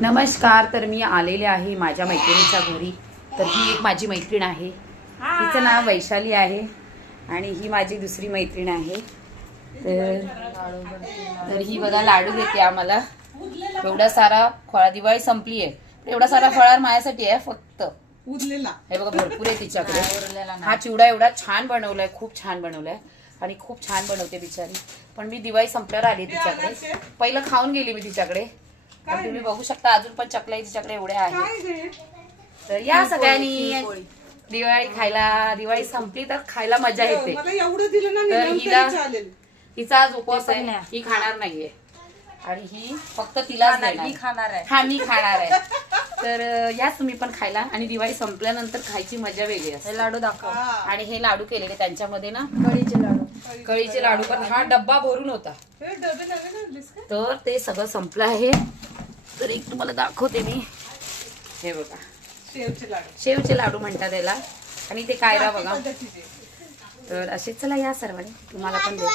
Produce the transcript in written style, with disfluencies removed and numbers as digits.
नमस्कार. तर मी आलेले आहे माझ्या मैत्रिणीच्या घरी. तर ही एक माझी मैत्रीण आहे, तिचं नाव वैशाली आहे आणि ही माझी दुसरी मैत्रीण आहे. तर ही बघा लाडू देते आम्हाला. एवढा सारा फळा, दिवाळी संपली आहे, एवढा सारा फळार माझ्यासाठी आहे फक्त उरलेला. हे बघा भरपूर आहे तिच्याकडे. हा चिवडा एवढा छान बनवलाय, खूप छान बनवलाय आणि खूप छान बनवते बिचारी. पण मी दिवाळी संपल्यावर आली तिच्याकडे, पहिलं खाऊन गेली मी तिच्याकडे. तर तुम्ही बघू शकता अजून पण चकल्या तिच्याकडे एवढ्या आहेत. तर या सगळ्यांनी दिवाळी खायला. दिवाळी संपली तर खायला मजा येते. तर हिचा आज उपवास आहे, ही खाणार नाहीये आणि ही फक्त तिलाच देणार. खाणार आहे. हा मी खाणार आहे. तर या तुम्ही पण खायला. आणि दिवाळी संपल्यानंतर खायची मजा वेगळी असते. हे लाडू दाखव. आणि हे लाडू केलेले त्यांच्यामध्ये ना कळीचे लाडू. कळीचे लाडू, पण हा डब्बा भरून होता. तर ते सगळं संपलं आहे. तर एक तुम्हाला दाखवते मी. हे बघा शेवचे लाडू म्हणतात त्याला. आणि ते कायरा बघा. तर असेच चला या सर्वांनी तुम्हाला पण दे.